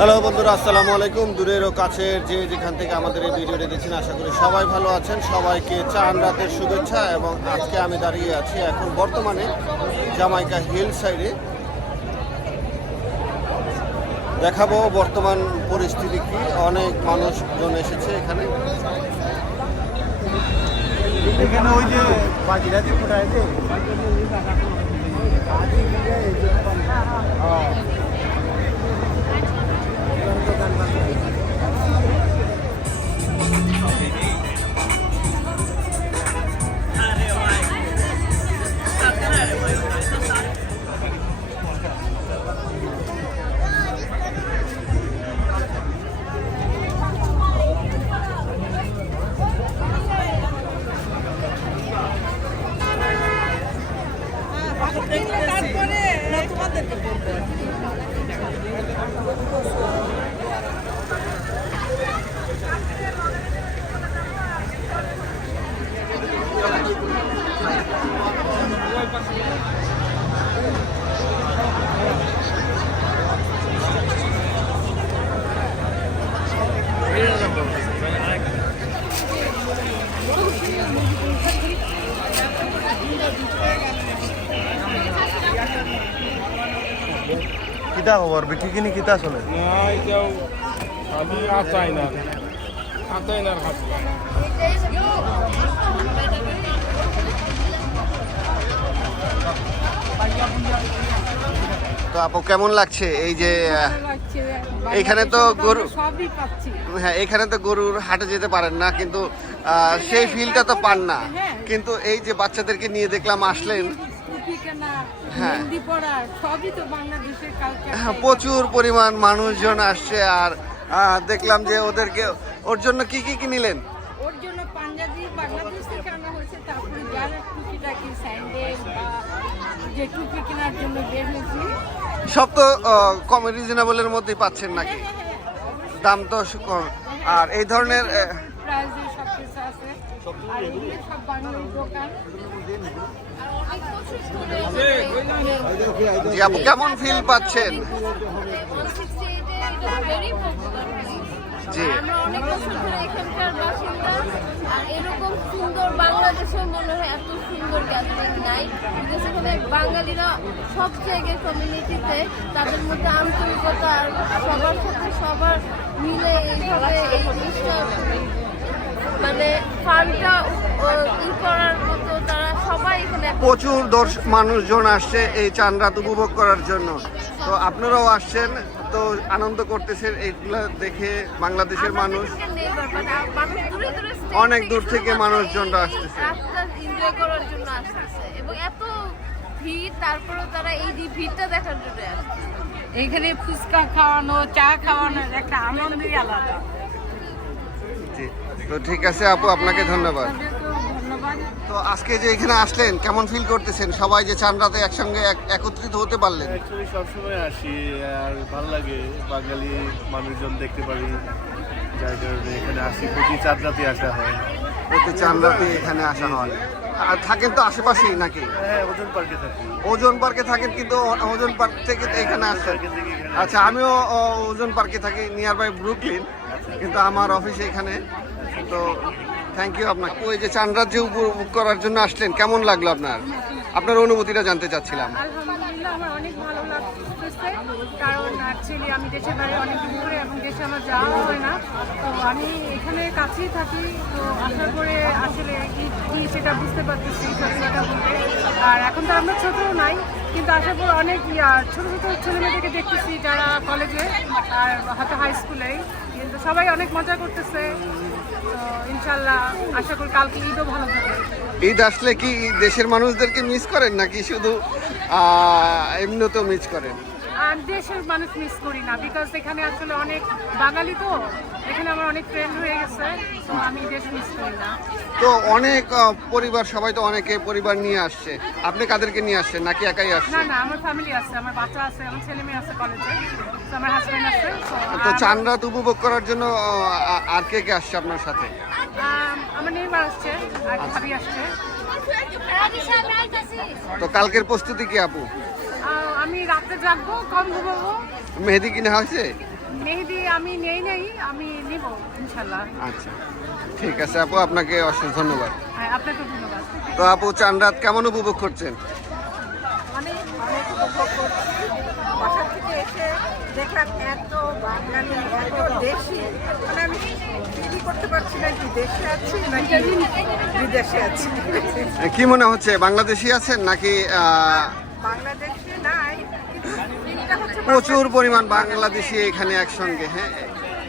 Hello বন্ধুরা, আসসালামু আলাইকুম। দূরের ও কাছের যে যেখান থেকে আমাদের এই ভিডিওটি দেখছেন, আশা করি সবাই ভালো আছেন। সবাইকে চাঁদ রাতের শুভেচ্ছা। এবং আজকে আমি দাঁড়িয়ে আছি এখন বর্তমানে জামাইকা হিল সাইডে। দেখাবো বর্তমান পরিস্থিতি কি। অনেক মানুষজন এসেছে এখানে। এখানে ওই যে বাজিরাজি ফুটায় যে কিতা খবর বিক্রি কিনি কিতা চলে আমি আচাই না তো আপু, কেমন লাগছে এই যে এইখানে তো গরু, হ্যাঁ এখানে তো গরুর হাটে যেতে পারেন না, কিন্তু সেই ফিলটা তো পান না। কিন্তু এই যে বাচ্চাদেরকে নিয়ে দেখলাম আসলেন, হ্যাঁ প্রচুর পরিমাণ মানুষজন আসছে। আর দেখলাম যে ওর জন্য কি কি কিনিলেন? ওর জন্য পাঞ্জাবি বাংলাদেশ থেকে আনা হয়েছে, তারপরে যার টুকিটাকি স্যান্ডেল বা যে টুপি কেনার জন্য বের হয়েছি। সব তো কম রিজনেবলের মধ্যেই পাচ্ছেন নাকি? দাম তো কম। আর এই ধরনের প্রাইজে সব কিছু আছে। আর এগুলো সব বাঙালির দোকান। জি আপু, কেমন ফিল পাচ্ছেন? জি, আমরা অনেক বছর ধরে এখানকার বাসিন্দা, আর এরকম সুন্দর বাংলাদেশেও মনে হয় এত সুন্দর গ্যাদারিং নাই। বিকজ এখানে বাঙালিরা সব জায়গায় কমিউনিটিতে তাদের মধ্যে আন্তরিকতা আর সবার সাথে সবার মিলে এইভাবে এই জিনিসটা মানে ফানটা করার মতো তারা সবাই এখানে প্রচুর মানুষজন আসছে এই চাঁদ রাত উপভোগ করার জন্য। তো আপনারাও আসছেন, তো আনন্দ করতেছেন এইগুলা দেখে। বাংলাদেশের মানুষ অনেক দূর থেকে মানুষজনরা আসতেছে এনজয় করার জন্য আসতেছে, এবং এত ভিড় তারপরেও তারা এই ভিড়টা দেখার জন্য আসছে। এইখানে ফুচকা খাওয়ানো, চা খাওয়ানোর একটা আনন্দই আলাদা। জি, তো ঠিক আছে আপু, আপনাকে ধন্যবাদ। ধন্যবাদ। তো আজকে যে এখানে আসলেন, কেমন ফিল করতেছেন? সবাই যে চাঁদ রাতে একসঙ্গে একত্রিত হতে পারলেন। অ্যাকচুয়ালি সবসময় আসি আর ভালো লাগে, বাঙালি মানুষজন দেখতে পারি, যার কারণে এখানে আসি। প্রতি চাঁদ রাতে আসা হয়। প্রতি চাঁদ রাতে এখানে আসা হয়। আর থাকেন তো আশেপাশেই নাকি? হ্যাঁ, ওজন পার্কে থাকি। ওজন পার্কে থাকেন, কিন্তু ওজন পার্ক থেকে তো এখানে আসছেন। আচ্ছা, আমিও ওজন পার্কে থাকি, নিয়ার বাই ব্রুকলিন, কিন্তু আমার অফিস এখানে। তো থ্যাংক ইউ আপনাকে। ওই যে চাঁদ রাত যে উপভোগ করার জন্য আসলেন, কেমন লাগলো আপনার অনুভূতিটা জানতে চাচ্ছিলাম। আলহামদুলিল্লাহ, আমার অনেক ভালো লাগতেছে, কারণ অ্যাকচুয়ালি আমি দেশের বাইরে অনেক দূরে এবং দেশে আমার যাওয়া হয় না। তো আমি এখানে কাছেই থাকি, তো আসার পরে আসলে কি সেটা বুঝতে পারতেছি সত্যি কথা বলতে। আর এখন তো আমরা ছোটও নাই, কিন্তু আসার পর অনেক ছোটো ছোটো ছেলেমেয়েদেরকে দেখতেছি যারা কলেজে আর হয়তো হাই স্কুলেই, কিন্তু সবাই অনেক মজা করতেছে। তো ইনশাল্লাহ আশা করি কালকে ঈদও ভালো যাবে। ঈদ আসলে কি দেশের মানুষদেরকে মিস করেন নাকি শুধু এমনিতেও মিস করেন? আর দেশের মানুষ মিস করি না, বিকজ এখানে আসলে অনেক বাঙালি, তো এখানে আমার অনেক ফ্রেন্ড হয়ে গেছে, তো আমি দেশ মিস করি না। তো অনেক পরিবার, সবাই তো অনেকে পরিবার নিয়ে আসছে। আপনি কাদেরকে নিয়ে আসছেন নাকি একাই না আসছেন? না, আমার ফ্যামিলি আছে, আমার বাচ্চা আছে, আমার ছেলে মেয়ে আছে কলেজে, তো আমার হাজব্যান্ড আছে। তো চাঁদ রাত উপভোগ করার জন্য আর কে কে আসছে আপনার সাথে? আমার নেইবার আসছে আর ভাবি আসছে। তো কালকের প্রস্তুতি কি আপু? আমি রাতে জাগবো, কম ঘুমাবো। মেহেদি কিনা হয়েছে? মেহেদি আমি নেই আমি নিব ইনশাল্লাহ। আচ্ছা, ঠিক আছে আপু, আপনাকে অশেষ ধন্যবাদ। হ্যাঁ, আপনাকে ধন্যবাদ। তো আপু, চান রাত কেমন উপভোগ করছেন? অনেক অনেক উপভোগ করছি। বাসা থেকে এসে দেখলাম এত বাঙালি, এত দেশি, মানে আমি ফিলই করতে পারছি না কি দেশে আছি নাকি বিদেশে আছি। কি মনে হচ্ছে, বাংলাদেশি আছেন নাকি বাংলাদেশে নাই, কিন্তু ফিলটা হচ্ছে প্রচুর পরিমাণ বাংলাদেশি এখানে একসঙ্গে? হ্যাঁ,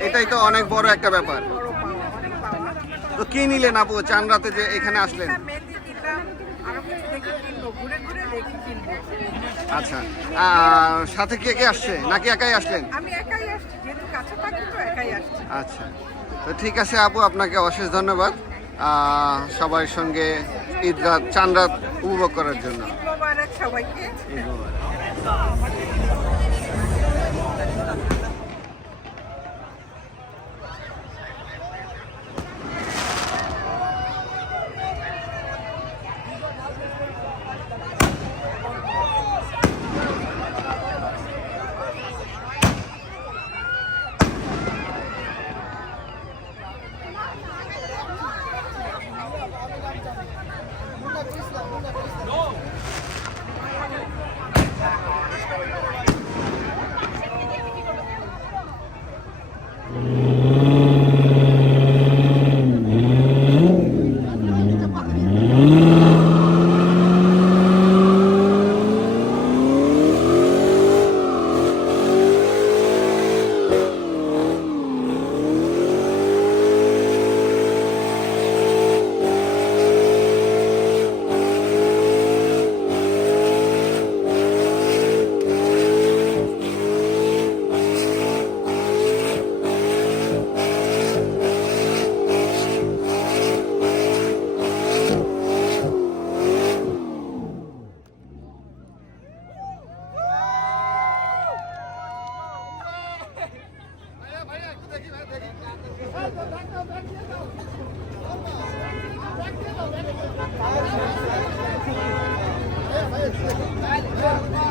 এটাই তো অনেক বড় একটা ব্যাপার। বড় পাওয়া, অনেক পাওয়া। তো কি নিলেন আপু চান রাতে যে এখানে আসলেন? মেহেদি কিনলাম, আরো কিছু দেখে কিনবো, ঘুরে ঘুরে দেখে কিনবো। আচ্ছা, সাথে কে কে আসছে নাকি একাই আসলেন? আমি একাই আসছি, যেহেতু কাছে থাকি তো একাই আসছি। আচ্ছা, তো ঠিক আছে আপু, আপনাকে অশেষ ধন্যবাদ সবার সঙ্গে ঈদ রাত, চান রাত উপভোগ করার জন্য। ঈদ মোবারক সবাইকে। ঈদ মোবারক। ভাই